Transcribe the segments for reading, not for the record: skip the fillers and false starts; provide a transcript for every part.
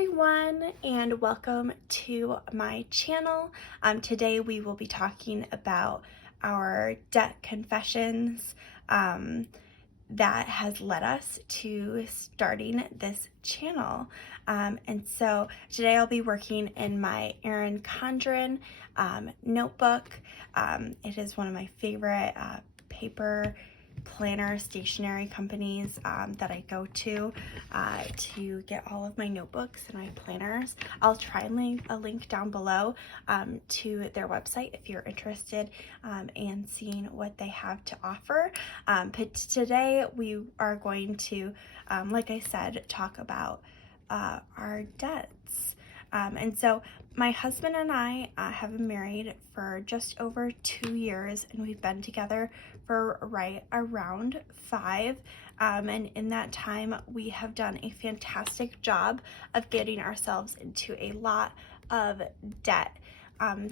everyone, and welcome to my channel. Today we will be talking about our debt confessions that has led us to starting this channel. And so today I'll be working in my Erin Condren notebook. It is one of my favorite paper planner stationery companies that I go to get all of my notebooks and my planners. I'll try and leave a link down below to their website if you're interested in seeing what they have to offer. But today we are going to, like I said, talk about our debts. And so my husband and I have been married for just over 2 years, and we've been together for right around 5. And in that time, we have done a fantastic job of getting ourselves into a lot of debt.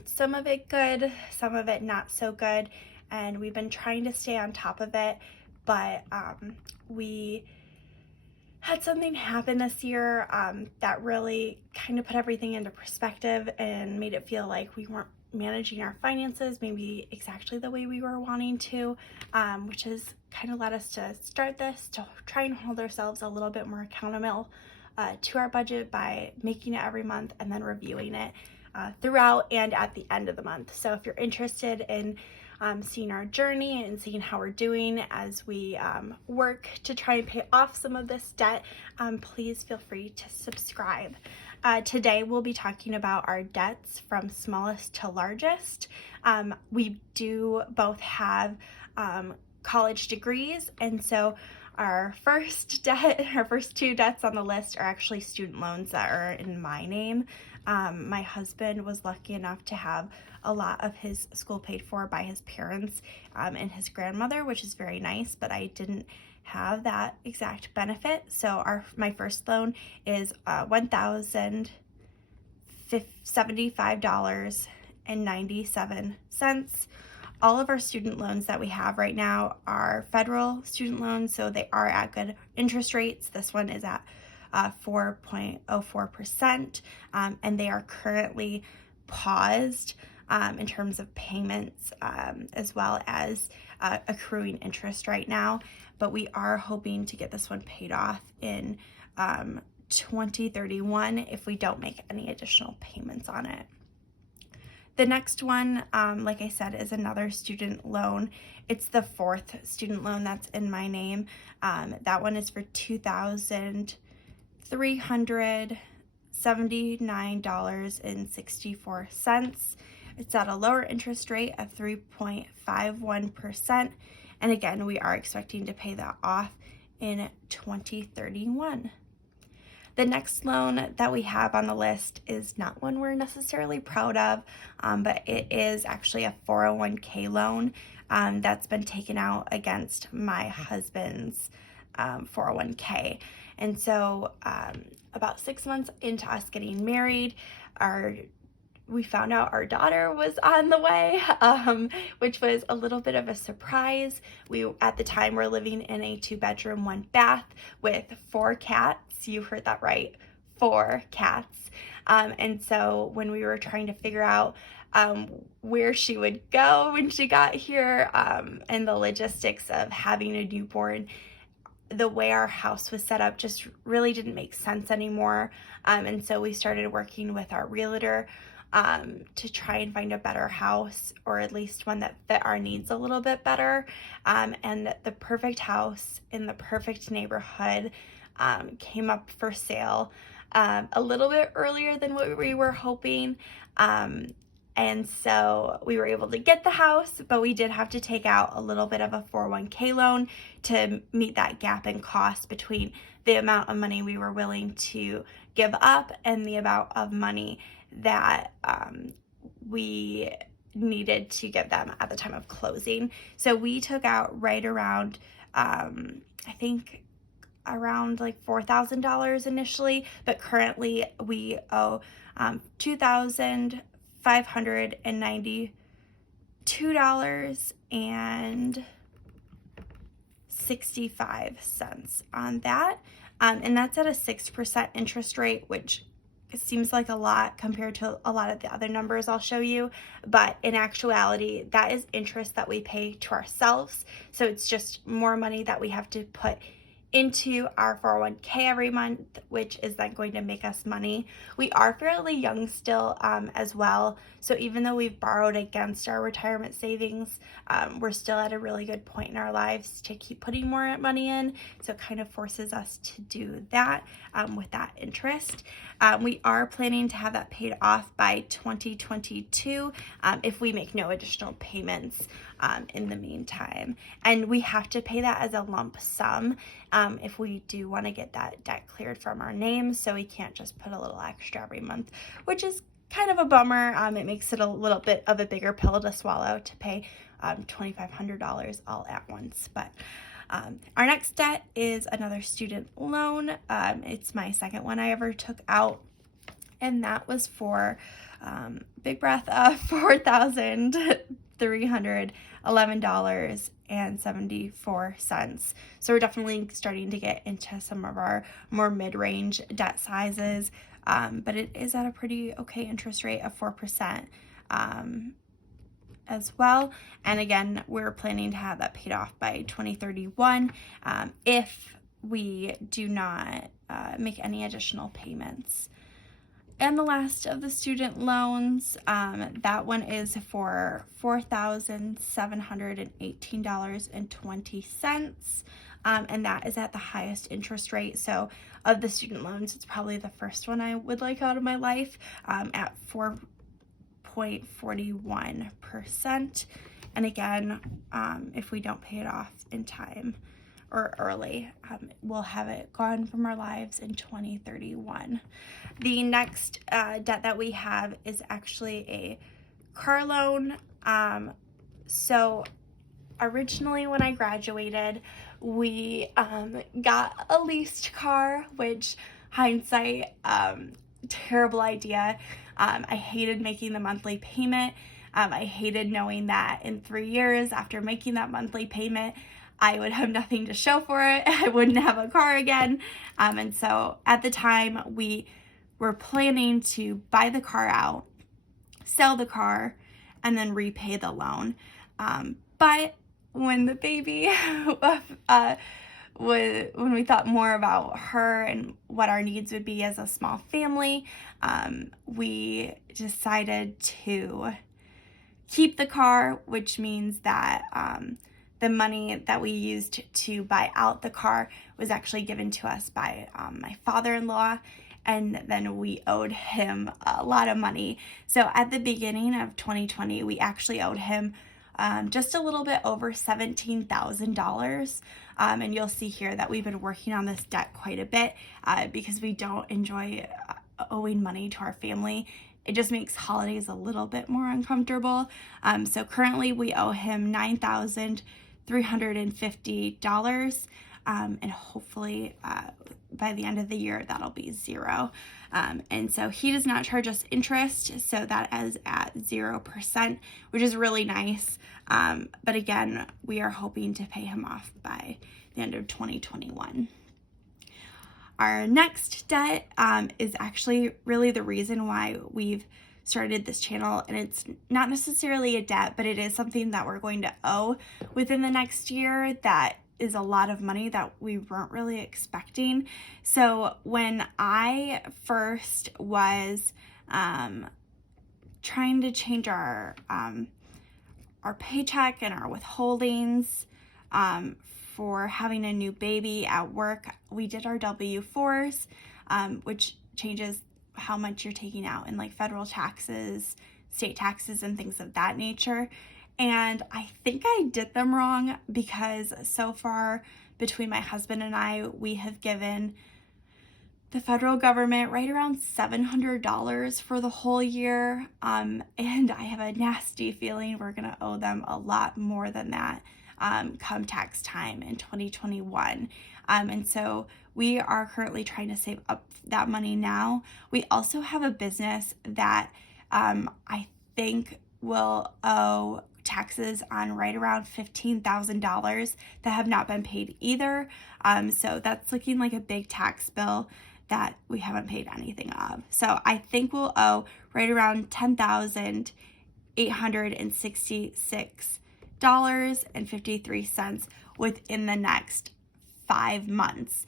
Some of it good, some of it not so good, and we've been trying to stay on top of it, but we had something happen this year that really kind of put everything into perspective and made it feel like we weren't managing our finances maybe exactly the way we were wanting to, which has kind of led us to start this, to try and hold ourselves a little bit more accountable to our budget by making it every month and then reviewing it throughout and at the end of the month. So if you're interested in seeing our journey and seeing how we're doing as we work to try and pay off some of this debt, please feel free to subscribe. Today we'll be talking about our debts from smallest to largest. We do both have college degrees, and so our first two debts on the list are actually student loans that are in my name. My husband was lucky enough to have a lot of his school paid for by his parents and his grandmother, which is very nice, but I didn't have that exact benefit. So my first loan is $1,075.97. All of our student loans that we have right now are federal student loans, so they are at good interest rates. This one is at 4.04%, and they are currently paused in terms of payments as well as accruing interest right now. But we are hoping to get this one paid off in 2031 if we don't make any additional payments on it. The next one, like I said, is another student loan. It's the fourth student loan that's in my name. That one is for $2,379.64. It's at a lower interest rate of 3.51%. And again, we are expecting to pay that off in 2031. The next loan that we have on the list is not one we're necessarily proud of, but it is actually a 401k loan that's been taken out against my husband's 401k. And so about 6 months into us getting married, we found out our daughter was on the way, which was a little bit of a surprise. We, at the time, were living in a 2-bedroom, 1-bath with 4 cats. You heard that right, 4 cats. And so when we were trying to figure out where she would go when she got here, and the logistics of having a newborn, the way our house was set up just really didn't make sense anymore. And so we started working with our realtor to try and find a better house, or at least one that fit our needs a little bit better. And the perfect house in the perfect neighborhood came up for sale a little bit earlier than what we were hoping. And so we were able to get the house, but we did have to take out a little bit of a 401k loan to meet that gap in cost between the amount of money we were willing to give up and the amount of money that we needed to give them at the time of closing. So we took out right around, I think around like $4,000 initially, but currently we owe $2,592.65 on that. And that's at a 6% interest rate, which it seems like a lot compared to a lot of the other numbers I'll show you, but in actuality, that is interest that we pay to ourselves. So it's just more money that we have to put into our 401k every month, which is then going to make us money. We are fairly young still as well. So even though we've borrowed against our retirement savings, we're still at a really good point in our lives to keep putting more money in. So it kind of forces us to do that with that interest. We are planning to have that paid off by 2022 if we make no additional payments in the meantime. And we have to pay that as a lump sum if we do want to get that debt cleared from our names. So we can't just put a little extra every month, which is kind of a bummer. It makes it a little bit of a bigger pill to swallow to pay $2,500 all at once. But our next debt is another student loan. It's my second one I ever took out, and that was for big breath $4,311.74. So we're definitely starting to get into some of our more mid-range debt sizes, but it is at a pretty okay interest rate of 4%. As well. And again, we're planning to have that paid off by 2031 if we do not make any additional payments. And the last of the student loans, that one is for $4,718.20. And that is at the highest interest rate. So of the student loans, it's probably the first one I would like out of my life at 4.41%. And again, if we don't pay it off in time or early, we'll have it gone from our lives in 2031. The next debt that we have is actually a car loan. So originally when I graduated, we got a leased car, which hindsight, terrible idea. I hated making the monthly payment. I hated knowing that in 3 years after making that monthly payment, I would have nothing to show for it. I wouldn't have a car again. And so at the time, we were planning to buy the car out, sell the car, and then repay the loan. But when the baby when we thought more about her and what our needs would be as a small family, we decided to keep the car, which means that the money that we used to buy out the car was actually given to us by my father-in-law, and then we owed him a lot of money. So at the beginning of 2020, we actually owed him just a little bit over $17,000. And you'll see here that we've been working on this debt quite a bit because we don't enjoy owing money to our family. It just makes holidays a little bit more uncomfortable. So currently we owe him $9,350, and hopefully by the end of the year that'll be zero. And so he does not charge us interest, so that is at 0%, which is really nice. But again, we are hoping to pay him off by the end of 2021. Our next debt is actually really the reason why we've started this channel, and it's not necessarily a debt, but it is something that we're going to owe within the next year that is a lot of money that we weren't really expecting. So when I first was trying to change our paycheck and our withholdings for having a new baby at work, we did our W-4s, which changes how much you're taking out in like federal taxes, state taxes, and things of that nature. And I think I did them wrong because so far between my husband and I, we have given the federal government right around $700 for the whole year. And I have a nasty feeling we're going to owe them a lot more than that come tax time in 2021. And so we are currently trying to save up that money now. We also have a business that I think will owe taxes on right around $15,000 that have not been paid either. So that's looking like a big tax bill that we haven't paid anything of. So I think we'll owe right around $10,866.53 within the next 5 months,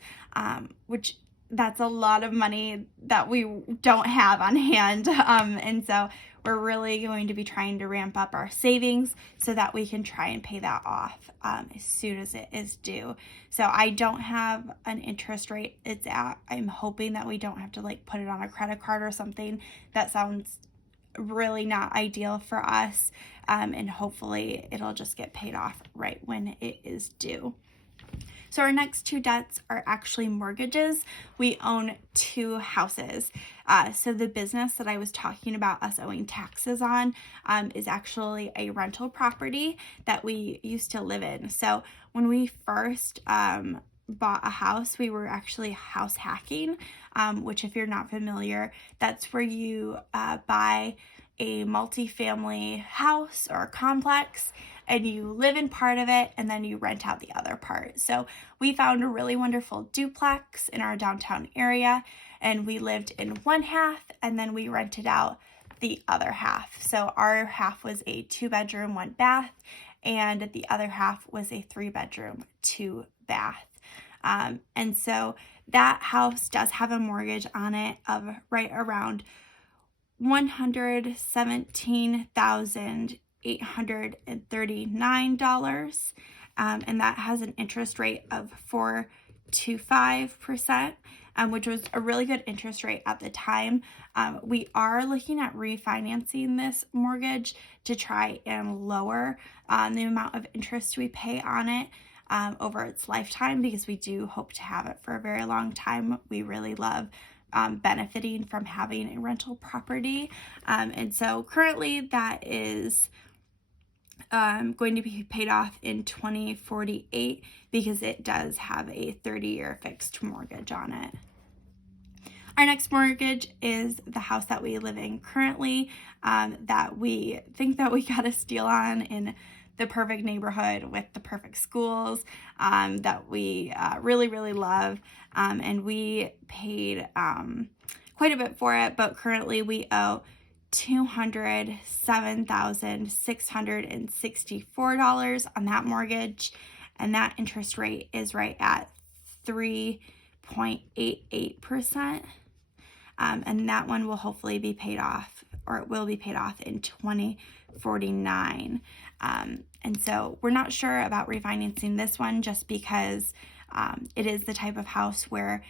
which that's a lot of money that we don't have on hand. And so we're really going to be trying to ramp up our savings so that we can try and pay that off as soon as it is due. So I don't have an interest rate it's at. I'm hoping that we don't have to like put it on a credit card or something. That sounds really not ideal for us. And hopefully it'll just get paid off right when it is due. So our next two debts are actually mortgages. We own 2 houses. So the business that I was talking about us owing taxes on is actually a rental property that we used to live in. So when we first bought a house, we were actually house hacking, which if you're not familiar, that's where you buy a multifamily house or a complex and you live in part of it and then you rent out the other part. So we found a really wonderful duplex in our downtown area and we lived in one half and then we rented out the other half. So our half was a 2-bedroom, 1 bath, and the other half was a 3-bedroom, 2 bath. And so that house does have a mortgage on it of right around $117,839, and that has an interest rate of 4.25%, which was a really good interest rate at the time. We are looking at refinancing this mortgage to try and lower the amount of interest we pay on it over its lifetime, because we do hope to have it for a very long time. We really love benefiting from having a rental property. And so currently that is going to be paid off in 2048 because it does have a 30-year fixed mortgage on it. Our next mortgage is the house that we live in currently, that we think that we got a steal on in the perfect neighborhood with the perfect schools, that we really, really love. And we paid quite a bit for it, but currently we owe $207,664 on that mortgage, and that interest rate is right at 3.88%. And that one will hopefully be paid off, or it will be paid off in 2049. And so we're not sure about refinancing this one just because it is the type of house where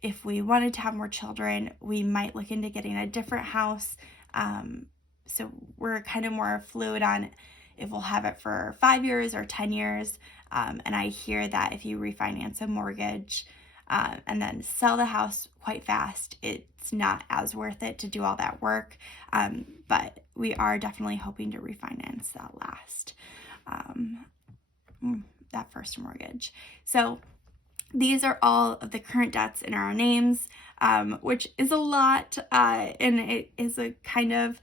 if we wanted to have more children, we might look into getting a different house. So we're kind of more fluid on if we'll have it for 5 years or 10 years. And I hear that if you refinance a mortgage and then sell the house quite fast, it's not as worth it to do all that work. But we are definitely hoping to refinance that first mortgage. So these are all of the current debts in our names, which is a lot, and it is a kind of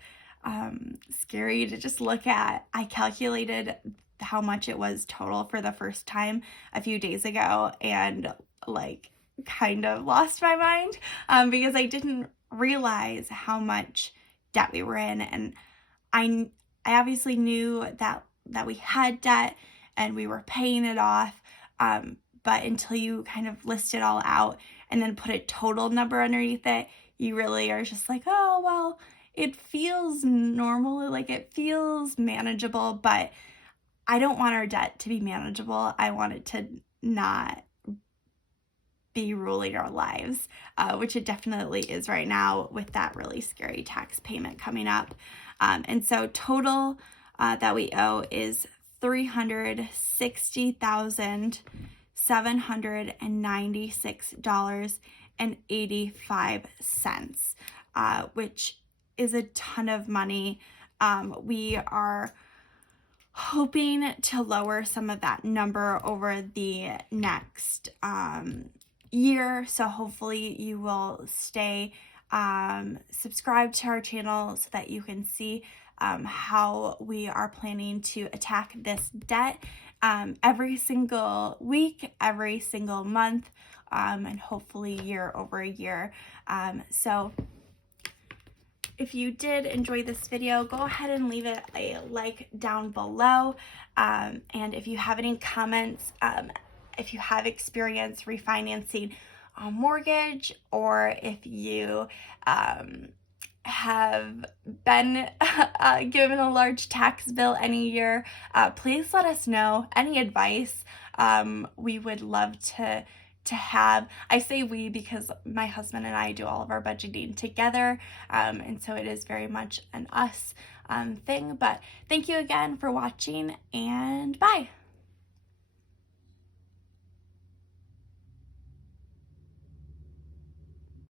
scary to just look at. I calculated how much it was total for the first time a few days ago and like kind of lost my mind because I didn't realize how much debt we were in. And I obviously knew that we had debt and we were paying it off, but until you kind of list it all out and then put a total number underneath it, you really are just like, oh, well, it feels normal, like it feels manageable, but I don't want our debt to be manageable. I want it to not be ruling our lives, which it definitely is right now with that really scary tax payment coming up. And so total that we owe is $360,796.85, which is a ton of money. We are hoping to lower some of that number over the next year. So hopefully you will stay subscribed to our channel so that you can see how we are planning to attack this debt every single week, every single month, and hopefully year over year. So if you did enjoy this video, go ahead and leave it a like down below. And if you have any comments, if you have experience refinancing a mortgage, or if you have been given a large tax bill any year, please let us know. Any advice, we would love to have. I say we because my husband and I do all of our budgeting together, and so it is very much an us thing. But thank you again for watching, and bye.